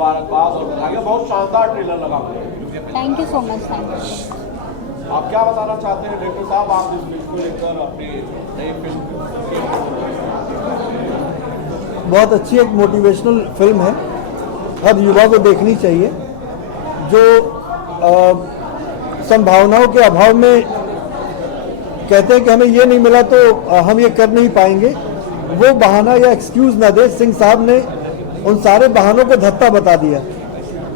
मुबारकबाद और बधाइयाँ। बहुत शानदार ट्रेलर लगा मुझे। Thank you so much. Thank you. आप क्या बताना चाहते हैं डायरेक्टर साहब, आप इस फिल्म को लेकर अपनी नई फिल्म? बहुत अच्छी एक मोटिवेशनल फिल्म है, हर युवा को देखनी चाहिए। जो संभावनाओं के अभाव में कहते हैं कि हमें ये नहीं मिला तो हम ये कर नहीं पाएंगे, वो बहाना या एक्सक्यूज ना दे। सिंह साहब ने उन सारे बहानों को धत्ता बता दिया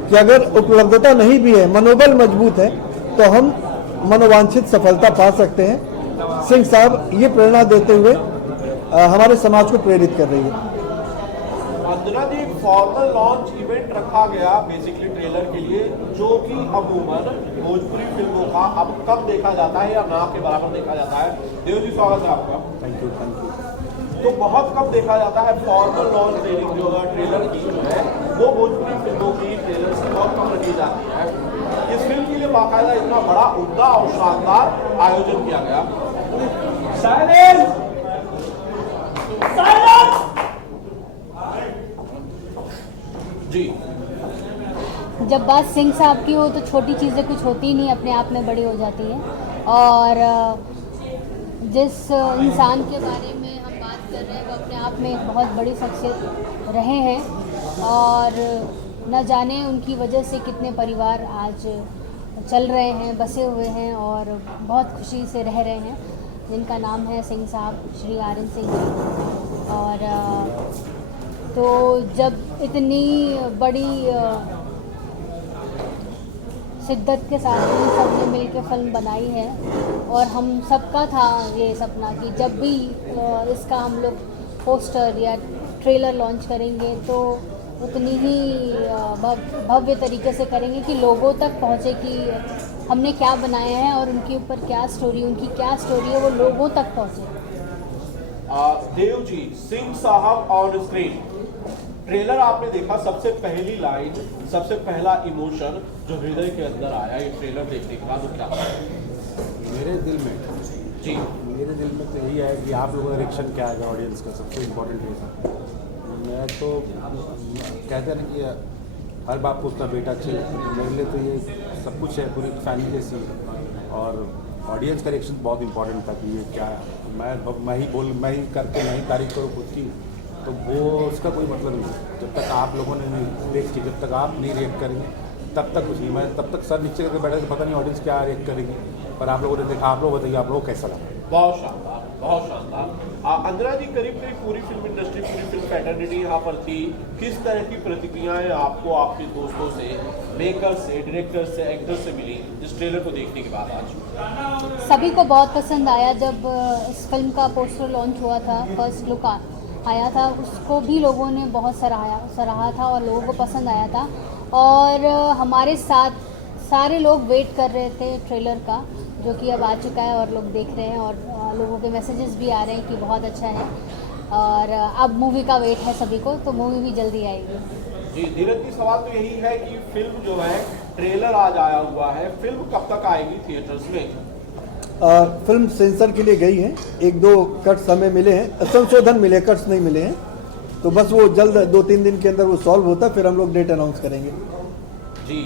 कि अगर उपलब्धता नहीं भी है, मनोबल मजबूत है, तो हम मनोवांछित सफलता पा सकते हैं। सिंह साहब ये प्रेरणा देते हुए हमारे समाज को प्रेरित कर रही है। अंजना जी, एक फॉर्मल लॉन्च इवेंट रखा गया बेसिकली ट्रेलर के लिए, जो कि अमूमन भोजपुरी फिल्मों का अब कब देखा जाता है या ना के बराबर देखा जाता है। देव जी, स्वागत है आपका। Thank you. तो बहुत कम देखा जाता है फॉर्मल लॉन्च ट्रेनिंग जो है ट्रेलर की जो है वो भोजपुरी फिल्मों की ट्रेलर से बहुत कम रखी जाती है। इस फिल्म के लिए बाकायदा इतना बड़ा उम्दा और शानदार आयोजन किया गया। जी, जब बात सिंह साहब की हो तो छोटी चीज़ें कुछ होती ही नहीं, अपने आप में बड़ी हो जाती हैं। और जिस इंसान के बारे में हम बात कर रहे हैं वो अपने आप में एक बहुत बड़ी शख्सियत रहे हैं, और न जाने उनकी वजह से कितने परिवार आज चल रहे हैं, बसे हुए हैं और बहुत खुशी से रह रहे हैं, जिनका नाम है सिंह साहब, श्री आर्यन सिंह जी। और तो जब इतनी बड़ी शिद्दत के साथ हम सब ने मिल के फिल्म बनाई है, और हम सबका था ये सपना कि जब भी इसका हम लोग पोस्टर या ट्रेलर लॉन्च करेंगे तो उतनी ही भव्य तरीके से करेंगे कि लोगों तक पहुँचे कि हमने क्या बनाया है और उनके ऊपर क्या स्टोरी, उनकी क्या स्टोरी है, वो लोगों तक पहुँचे। देव जी, सिंह साहब ऑन स्क्रीन ट्रेलर आपने देखा, सबसे पहली लाइन, सबसे पहला इमोशन जो हृदय के अंदर आया ये ट्रेलर देखने के बाद वो क्या? मेरे दिल में जी, मेरे दिल में तो यही है कि आप लोगों का रिएक्शन क्या आएगा ऑडियंस का, सबसे इम्पोर्टेंट रीज़न। मैं तो कहते हैं ना कि हर बाप को उसका बेटा चाहिए, तो मेरे लिए तो ये सब कुछ है, पूरी फैमिली जैसी। और ऑडियंस का रिएक्शन बहुत इंपॉर्टेंट था कि ये क्या है। मैं ही करके मैं ही तारीफ करूँ खुद की, तो वो उसका कोई मतलब नहीं। जब तक आप लोगों ने नहीं देखी, जब तक आप नहीं रिएक्ट करेंगे तब तक कुछ नहीं। मैं तब तक सर नीचे करके बैठा, तो पता नहीं ऑडियंस क्या रिएक्ट करेगी, पर आप लोगों ने देखा। आप लोग बताइए, आप लोगों को कैसा लगा? बहुत शानदार, बहुत शानदार। अंजना जी, करीब करीब पूरी फिल्म इंडस्ट्री, पूरी फिल्म फैटर्निटी यहाँ पर थी। किस तरह की प्रतिक्रियाएं आपको आपके दोस्तों से, मेकर्स से, डायरेक्टर्स से, एक्टर्स से मिली इस ट्रेलर को देखने के बाद? आज सभी को बहुत पसंद आया। जब इस फिल्म का पोस्टर लॉन्च हुआ था, फर्स्ट लुक आया था, उसको भी लोगों ने बहुत सराहा था और लोगों को पसंद आया था। और हमारे साथ सारे लोग वेट कर रहे थे ट्रेलर का, जो कि अब आ चुका है और लोग देख रहे हैं, और लोगों के मैसेजेस भी आ रहे हैं कि बहुत अच्छा है। और अब मूवी का वेट है सभी को, तो मूवी भी जल्दी आएगी। जी, धीरज जी, सवाल तो यही है कि फिल्म जो है ट्रेलर आज आया हुआ है, फिल्म कब तक आएगी थिएटर्स में? फिल्म सेंसर के लिए गई है, 1-2 कट्स हमें मिले हैं, संशोधन मिले, कट्स नहीं मिले हैं, तो बस वो जल्द 2-3 दिन के अंदर वो सॉल्व होता है, फिर हम लोग डेट अनाउंस करेंगे। जी,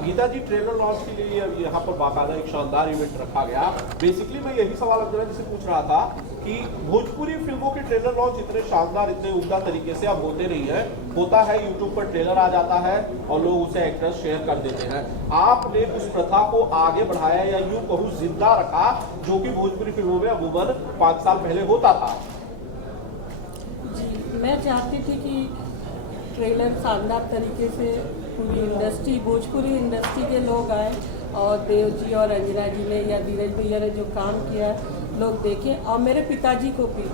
गीता जी, ट्रेलर लॉन्च के लिए यहाँ पर बाकायदा एक शानदार इवेंट रखा गया। बेसिकली मैं यही सवाल अंजना जी से पूछ रहा था कि भोजपुरी फिल्मों के ट्रेलर लॉन्च इतने शानदार, इतने उम्दा तरीके से अब होते नहीं है। होता है यूट्यूब पर ट्रेलर आ जाता है और लोग उसे एक्टर्स शेयर कर देते हैं। आपने उस प्रथा को आगे बढ़ाया या यूं कहूँ जिंदा रखा, जो कि भोजपुरी फिल्मों में अमूमन 5 साल पहले होता था। जी, मैं चाहती थी कि ट्रेलर शानदार तरीके से पूरी इंडस्ट्री, भोजपुरी इंडस्ट्री के लोग आए, और देव जी और अंजना जी ने या धीरज भैया ने जो काम किया लोग देखें, और मेरे पिताजी को भी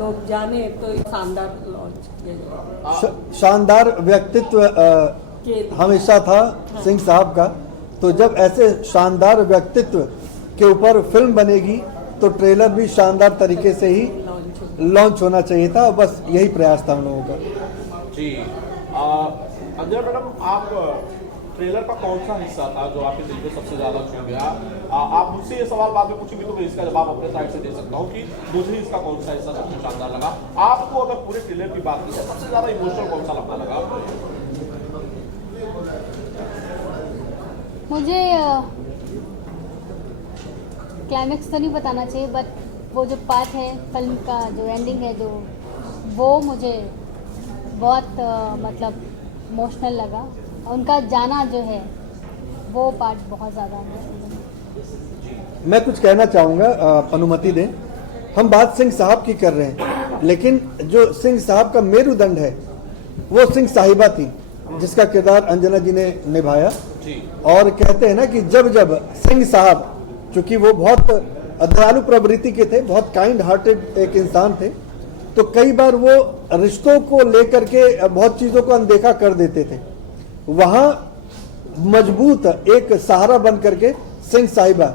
लोग जाने, तो शानदार लॉन्च किया जाए। शानदार व्यक्तित्व हमेशा था सिंह साहब का, तो जब ऐसे शानदार व्यक्तित्व के ऊपर फिल्म बनेगी तो ट्रेलर भी शानदार तरीके से ही लॉन्च होना चाहिए था। बस यही प्रयास था हम लोगों का। जी, अंजना मैडम, आप ट्रेलर का कौन सा हिस्सा था जो आपके दिल को सबसे ज्यादा छू गया? आप मुझसे ये सवाल बाद में पूछेंगे तो मैं इसका जवाब अपने साइड से दे सकता हूँ कि मुझे इसका कौन सा हिस्सा सबसे शानदार लगा। आपको अगर पूरे ट्रेलर की बात की जाए, सबसे ज्यादा इमोशनल कौन सा लगना लगा? मुझे क्लाइमेक्स तो नहीं बताना चाहिए, बट वो जो पार्ट है फिल्म का, जो एंडिंग है, जो वो मुझे बहुत मतलब इमोशनल लगा। उनका जाना जो है वो पार्ट बहुत ज़्यादा मैं कुछ कहना चाहूँगा, अनुमति दें। हम बात सिंह साहब की कर रहे हैं, लेकिन जो सिंह साहब का मेरुदंड है वो सिंह साहिबा थी, जिसका किरदार अंजना जी ने निभाया। और कहते हैं ना कि जब जब सिंह साहब, चूंकि वो बहुत दयालु प्रवृत्ति के थे, बहुत काइंड हार्टेड एक इंसान थे, तो कई बार वो रिश्तों को लेकर के बहुत चीज़ों को अनदेखा कर देते थे। वहाँ मजबूत एक सहारा बन करके सिंह साहिबा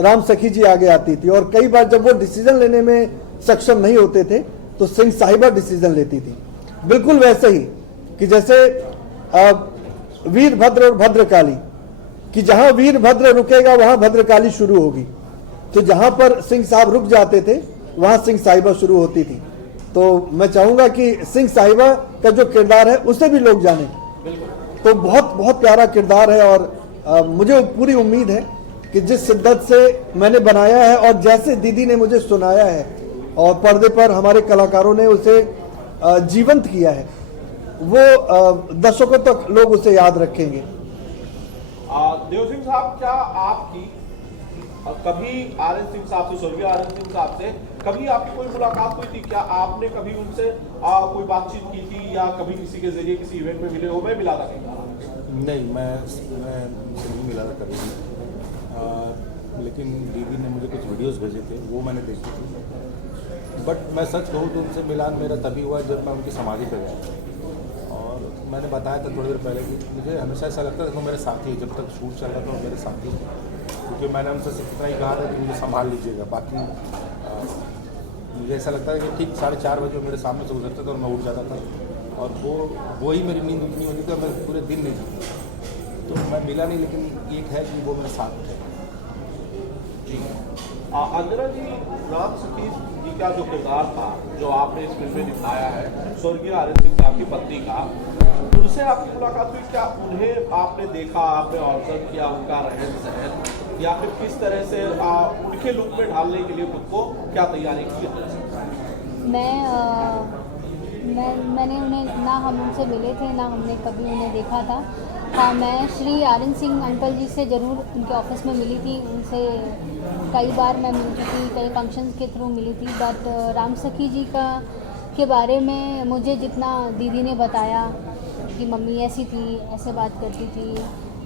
राम सखी जी आगे आती थी, और कई बार जब वो डिसीजन लेने में सक्षम नहीं होते थे तो सिंह साहिबा डिसीजन लेती थी। बिल्कुल वैसे ही कि जैसे वीरभद्र और भद्रकाली, कि जहां वीरभद्र रुकेगा वहां भद्रकाली शुरू होगी, तो जहां पर सिंह साहब रुक जाते थे वहां सिंह साहिबा शुरू होती थी। तो मैं चाहूंगा कि सिंह साहिबा का जो किरदार है उसे भी लोग जाने, तो बहुत बहुत प्यारा किरदार है। और मुझे पूरी उम्मीद है कि जिस शिद्दत से मैंने बनाया है और जैसे दीदी ने मुझे सुनाया है और पर्दे पर हमारे कलाकारों ने उसे जीवंत किया है, वो दर्शकों तक लोग उसे याद रखेंगे। देव सिंह साहब, क्या आपकी कभी आर.एन. सिंह साहब से, स्वर्गीय आर.एन. सिंह साहब से कभी आपकी कोई मुलाकात हुई थी? क्या आपने कभी उनसे कोई बातचीत की थी, या कभी किसी के जरिए किसी इवेंट में मिले हो? मैं मिला था कहीं? नहीं, मैं नहीं मिला था कभी, लेकिन दीदी ने मुझे कुछ वीडियोस भेजे थे, वो मैंने देखे थे। बट मैं सच कहूँ तो उनसे मिलान मेरा तभी हुआ जब मैं उनकी समाधि पर गया। और मैंने बताया था थोड़ी देर पहले कि मुझे हमेशा ऐसा लगता था कि वो मेरे साथी, जब तक शूट चल रहा था वो मेरे साथी, क्योंकि मैंने उनसे इतना ही कहा था कि मुझे संभाल लीजिएगा। बाकी मुझे ऐसा लगता है कि ठीक 4:30 बजे मेरे सामने से गुजरते थे और मैं उठ जाता था, और वो ही मेरी नींद उतनी होती थी और मैं पूरे दिन नहीं जीती। तो मैं मिला नहीं, लेकिन एक है कि वो मेरे साथ थे। जी अंजना जी, राम सखी जी का जो किरदार था, जो आपने इस फिल्म में निभाया है, स्वर्गीय आर.एन. सिंह साहब की पत्नी का, उनसे आपकी मुलाकात हुई? क्या उन्हें आपने देखा, आपने ऑब्जर्व किया उनका रहन सहन, या फिर किस तरह से उनके लुक में ढालने के लिए खुद को क्या तैयारी की? मैंने उन्हें ना, हम उनसे मिले थे ना हमने कभी उन्हें देखा था। हाँ, मैं श्री आर.एन. सिंह अंकल जी से ज़रूर उनके ऑफिस में मिली थी। उनसे कई बार मैं मिल चुकी, कई फंक्शंस के थ्रू मिली थी। बट राम सखी जी के बारे में मुझे जितना दीदी ने बताया कि मम्मी ऐसी थी, ऐसे बात करती थी,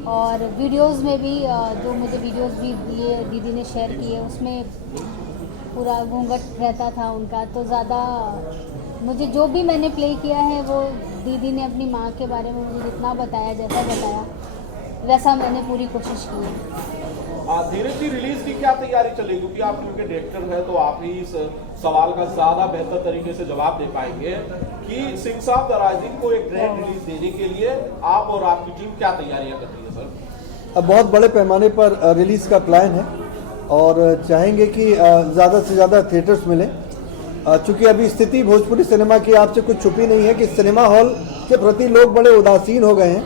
और वीडियोस में भी जो मुझे वीडियोस भी दिए दीदी ने शेयर किए, उसमें पूरा घूंघट रहता था उनका। तो ज़्यादा मुझे जो भी मैंने प्ले किया है वो दीदी ने अपनी माँ के बारे में मुझे जितना बताया, जैसा बताया वैसा मैंने पूरी कोशिश की है। धीरे धीरे रिलीज की क्या तैयारी चलेगी? क्योंकि आप फिल्म के डायरेक्टर हैं, तो आप ही इस सवाल का ज़्यादा बेहतर तरीके से जवाब दे पाएंगे कि सिंह साहब द राइजिंग को एक ग्रैंड रिलीज देने के लिए आप और आपकी टीम क्या तैयारियां कर रही है? सर, अब बहुत बड़े पैमाने पर रिलीज का प्लान है और चाहेंगे कि ज़्यादा से ज़्यादा थिएटर्स मिलें। चूँकि अभी स्थिति भोजपुरी सिनेमा की आपसे कुछ छुपी नहीं है कि सिनेमा हॉल के प्रति लोग बड़े उदासीन हो गए हैं,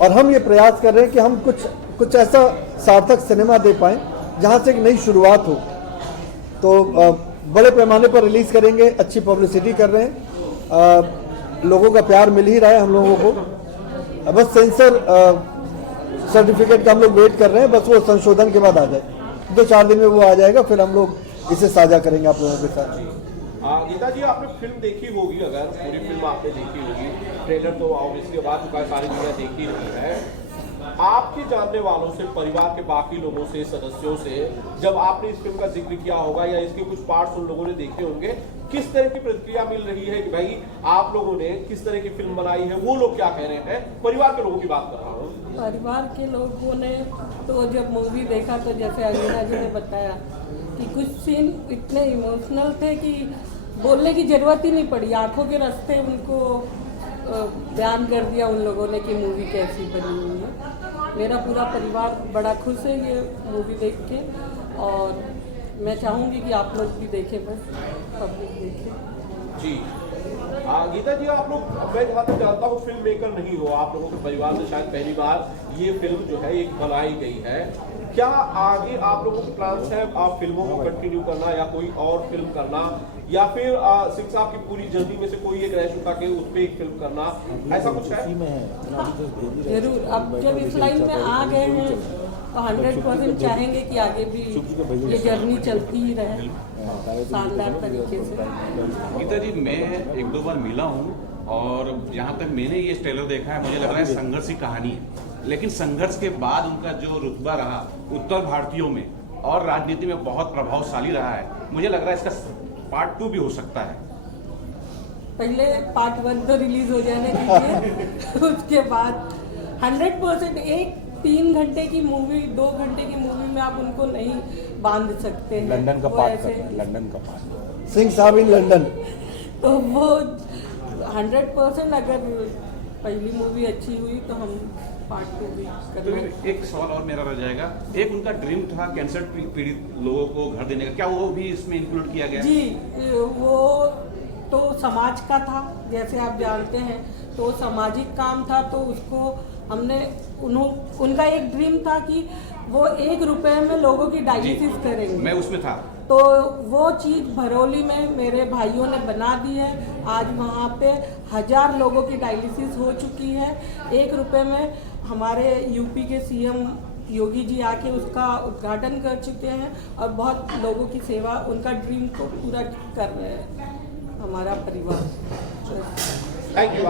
और हम ये प्रयास कर रहे हैं कि हम कुछ ऐसा सार्थक सिनेमा दे पाएँ जहाँ से एक नई शुरुआत हो। तो बड़े पैमाने पर रिलीज़ करेंगे, अच्छी पब्लिसिटी कर रहे हैं, लोगों का प्यार मिल ही रहा है हम लोगों को। बस सेंसर सर्टिफिकेट का हम लोग वेट कर रहे हैं, बस वो संशोधन के बाद आ जाए, 2-4 दिन में वो आ जाएगा, फिर हम लोग इसे साझा करेंगे आप लोगों के साथ। गीता जी, आपने फिल्म देखी होगी, अगर पूरी फिल्म आपने देखी होगी, ट्रेलर तो ऑब्वियसली आ चुका है, सारी चीज़ें देखी रही है। आपके जानने वालों से, परिवार के बाकी लोगों से, सदस्यों से, जब आपने इस फिल्म का जिक्र किया होगा या इसके कुछ पार्ट्स उन लोगों ने देखे होंगे, किस तरह की प्रतिक्रिया मिल रही है कि भाई आप लोगों ने किस तरह की फिल्म बनाई है? वो लोग क्या कह रहे हैं? परिवार के लोगों की बात कर रहा हूँ। परिवार के लोगों ने तो जब मूवी देखा तो जैसे अंजना जी ने बताया कि कुछ सीन इतने इमोशनल थे कि बोलने की ज़रूरत ही नहीं पड़ी, आंखों के रास्ते उनको बयान कर दिया उन लोगों ने कि मूवी कैसी बनी हुई है। मेरा पूरा परिवार बड़ा खुश है ये मूवी देख के, और मैं चाहूँगी कि आप लोग भी देखें, बस पब्लिक देखें। जी गीता जी, आप लोग, मैं जहाँ तक जानता हूँ फिल्म मेकर नहीं हो, आप लोगों के परिवार में शायद पहली बार ये फिल्म जो है एक बनाई गई है। क्या आगे आप लोगों के प्लान्स हैं, आप फिल्मों को कंटिन्यू करना या कोई और फिल्म करना, या फिर सिंह साहब की पूरी जर्नी में से कोई एक रह चुका के उस पर एक फिल्म करना, ऐसा कुछ है? जरूर, अब जब इस लाइन में आ गए हैं तो 100% चाहेंगे कि आगे भी ये जर्नी चलती ही रहे शानदार तरीके से। गीता जी, मैं एक दो बार मिला हूँ और जहाँ तक मैंने ये ट्रेलर देखा है, मुझे लग रहा है संघर्ष की कहानी है, लेकिन संघर्ष के बाद उनका जो रुतबा रहा उत्तर भारतीयों में और राजनीति में बहुत प्रभावशाली रहा है। मुझे लग रहा है इसका पार्ट 2 भी हो सकता है। पहले पार्ट 1 तो रिलीज हो जाने दीजिए उसके बाद 100% एक 3 घंटे की मूवी, 2 घंटे की मूवी में आप उनको नहीं बांध सकते हैं। लंदन का वो पार्ट ऐसे- करना है, लंदन का पार्ट। सिंह साहब इन लंदन। तो वो 100% अगर पहली मूवी अच्छी हुई तो हम पार्ट 2 भी तो करेंगे। एक सवाल और मेरा रह जाएगा, एक उनका ड्रीम था कैंसर पीड़ित लोगों को घर देने का, क्या वो भी इसमें इंक्लूड किया गया? जी, वो तो समाज का था, जैसे आप जानते हैं, तो सामाजिक काम था, तो उसको हमने उनका एक ड्रीम था कि वो 1 रुपए में लोगों की डायलिसिस करेंगे। मैं उसमें था। तो वो चीज़ भरौली में मेरे भाइयों ने बना दी है। आज वहाँ पे 1000 लोगों की डायलिसिस हो चुकी है। 1 रुपए में हमारे यूपी के सीएम योगी जी आके उसका उद्घाटन कर चुके हैं और बहुत लोगों की सेवा, उनका ड्रीम को पूरा कर रहे हैं हमारा परिवार। Thank you.